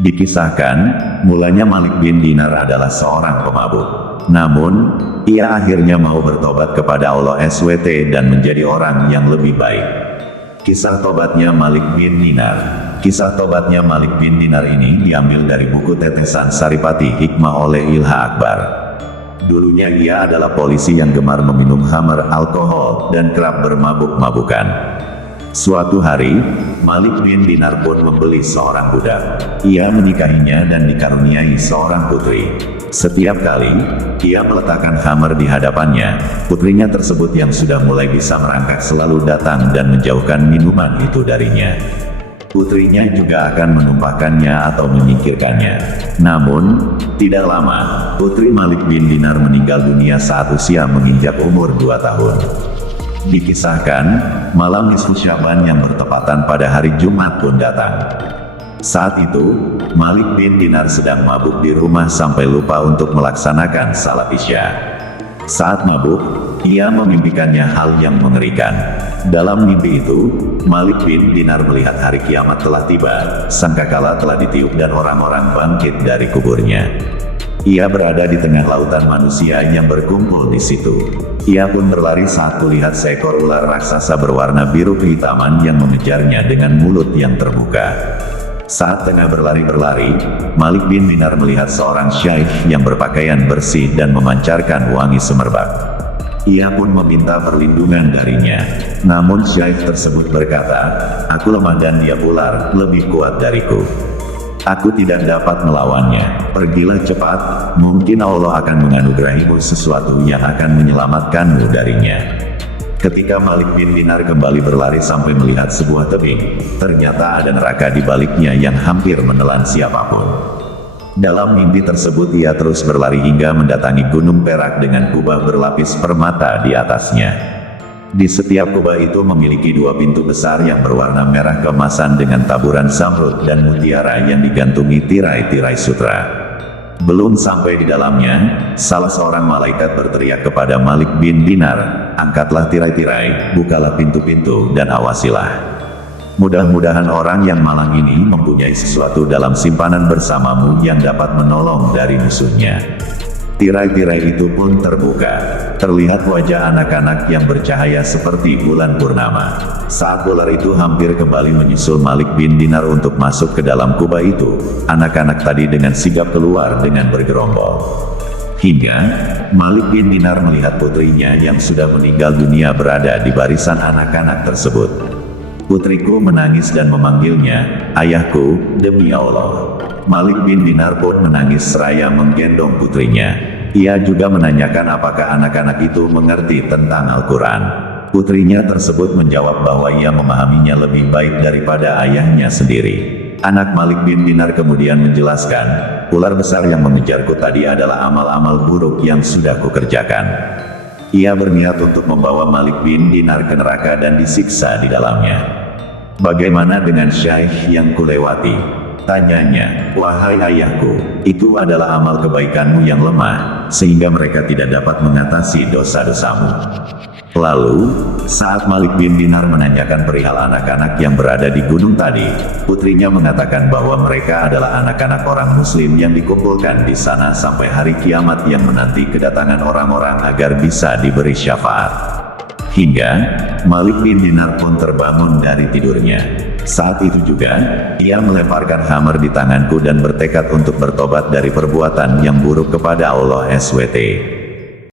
Dikisahkan, mulanya Malik bin Dinar adalah seorang pemabuk. Namun, ia akhirnya mau bertobat kepada Allah SWT dan menjadi orang yang lebih baik. Kisah tobatnya Malik bin Dinar. Kisah tobatnya Malik bin Dinar ini diambil dari buku Tetesan Saripati Hikmah oleh Ilha Akbar. Dulunya ia adalah polisi yang gemar meminum khamr alkohol dan kerap bermabuk-mabukan. Suatu hari, Malik bin Dinar pun membeli seorang budak. Ia menikahinya dan dikaruniai seorang putri. Setiap kali ia meletakkan khamr di hadapannya, putrinya tersebut yang sudah mulai bisa merangkak selalu datang dan menjauhkan minuman itu darinya. Putrinya juga akan menumpahkannya atau menyingkirkannya. Namun, tidak lama, putri Malik bin Dinar meninggal dunia saat usia menginjak umur 2 tahun. Dikisahkan, malam nisfu Syaban yang bertepatan pada hari Jumat pun datang. Saat itu, Malik bin Dinar sedang mabuk di rumah sampai lupa untuk melaksanakan salat Isya. Saat mabuk, ia memimpikannya hal yang mengerikan. Dalam mimpi itu, Malik bin Dinar melihat hari kiamat telah tiba, sangkakala telah ditiup dan orang-orang bangkit dari kuburnya. Ia berada di tengah lautan manusia yang berkumpul di situ. Ia pun berlari saat melihat seekor ular raksasa berwarna biru kehitaman yang mengejarnya dengan mulut yang terbuka. Saat tengah berlari-berlari, Malik bin Dinar melihat seorang syaikh yang berpakaian bersih dan memancarkan wangi semerbak. Ia pun meminta perlindungan darinya. Namun syaikh tersebut berkata, "Aku lemah dan dia ular, lebih kuat dariku. Aku tidak dapat melawannya. Pergilah cepat, mungkin Allah akan menganugerahimu sesuatu yang akan menyelamatkanmu darinya." Ketika Malik bin Dinar kembali berlari sampai melihat sebuah tebing, ternyata ada neraka di baliknya yang hampir menelan siapapun. Dalam mimpi tersebut ia terus berlari hingga mendatangi gunung perak dengan kubah berlapis permata di atasnya. Di setiap kubah itu memiliki 2 pintu besar yang berwarna merah keemasan dengan taburan zamrud dan mutiara yang digantungi tirai-tirai sutra. Belum sampai di dalamnya, salah seorang malaikat berteriak kepada Malik bin Dinar, "Angkatlah tirai-tirai, bukalah pintu-pintu dan awasilah. Mudah-mudahan orang yang malang ini mempunyai sesuatu dalam simpanan bersamamu yang dapat menolong dari musuhnya." Tirai-tirai itu pun terbuka. Terlihat wajah anak-anak yang bercahaya seperti bulan purnama. Saat ular itu hampir kembali menyusul Malik bin Dinar untuk masuk ke dalam kubah itu, anak-anak tadi dengan sigap keluar dengan bergerombol. Hingga, Malik bin Dinar melihat putrinya yang sudah meninggal dunia berada di barisan anak-anak tersebut. Putriku menangis dan memanggilnya, "Ayahku, demi Allah." Malik bin Dinar pun menangis seraya menggendong putrinya. Ia juga menanyakan apakah anak-anak itu mengerti tentang Al-Quran. Putrinya tersebut menjawab bahwa ia memahaminya lebih baik daripada ayahnya sendiri. Anak Malik bin Dinar kemudian menjelaskan, "Ular besar yang mengejarku tadi adalah amal-amal buruk yang sudah kukerjakan." Ia berniat untuk membawa Malik bin Dinar ke neraka dan disiksa di dalamnya. "Bagaimana dengan syaikh yang kulewati?" tanyanya. "Wahai ayahku, itu adalah amal kebaikanmu yang lemah, sehingga mereka tidak dapat mengatasi dosa-dosamu." Lalu, saat Malik bin Dinar menanyakan perihal anak-anak yang berada di gunung tadi, putrinya mengatakan bahwa mereka adalah anak-anak orang muslim yang dikumpulkan di sana sampai hari kiamat yang menanti kedatangan orang-orang agar bisa diberi syafaat. Hingga, Malik bin Dinar pun terbangun dari tidurnya. Saat itu juga, ia melemparkan khamr di tanganku dan bertekad untuk bertobat dari perbuatan yang buruk kepada Allah SWT.